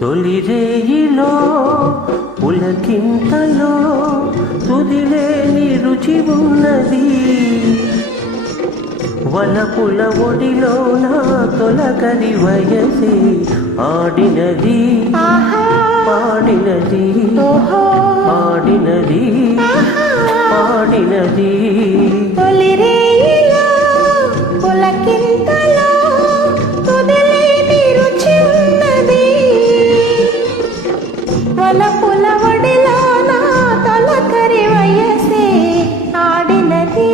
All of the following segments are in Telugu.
తొలి రేయిలో పులకింతలో తుదిలేని రుచి ఉన్నది. వలపుల ఒడిలో నా తొలకరి వయసే ఆడినది పాడినది ఆడినది పాడినది. తొలి రేయిలో పులకింతలో తుదిలేని రుచి ఉన్నది. వలపుల ఒడిలో నా తొలకరి వయసే ఆడినది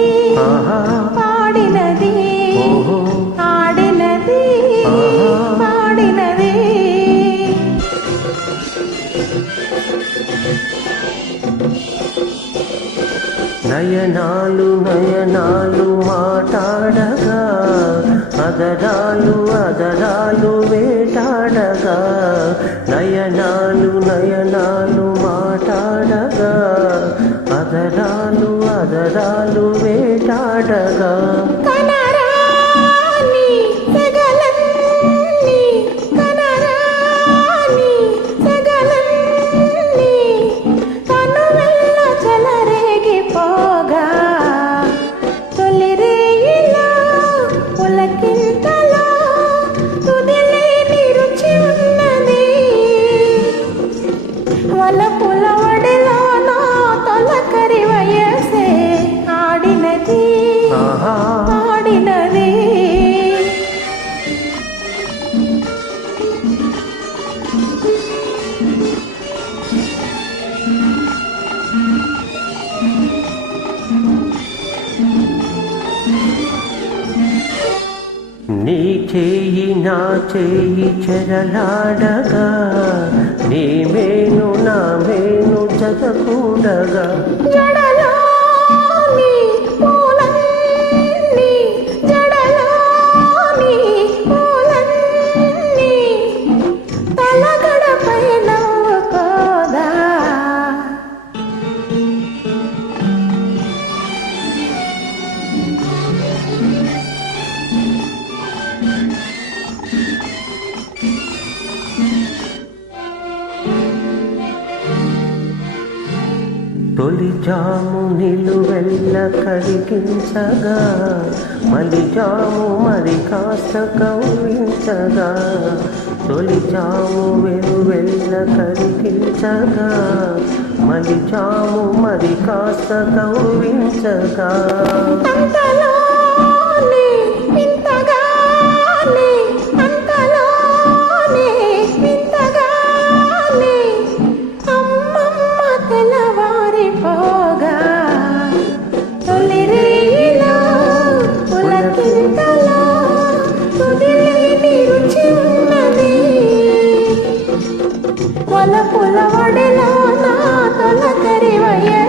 పాడినది ఆడినది పాడినది. నయనాలు నయనాలు మాట్లాడగా అదరాలు అదరాలు వేటాడగా. నయనాలు నయనాలు మాట్లాడగా అదరాలు అదరాలు వేటాడగా. వలపుల ఒడిలో నా తొలకరి వయసే ఆడినది పాడినది. నీ చేయి నా చేయి చెరలాడగా నీ మేను నా మేను జతకూడగా. తొలి జాము నిలువెల్ల కరిగించగా మలి జాము మరి కాస్త కౌరించగా. తొలి జాము వెలువెల్ల కరిగించగా మలి జాము మరి కాస్త కౌరించగా. వలపుల ఒడిలో నా తొలకరి వయసే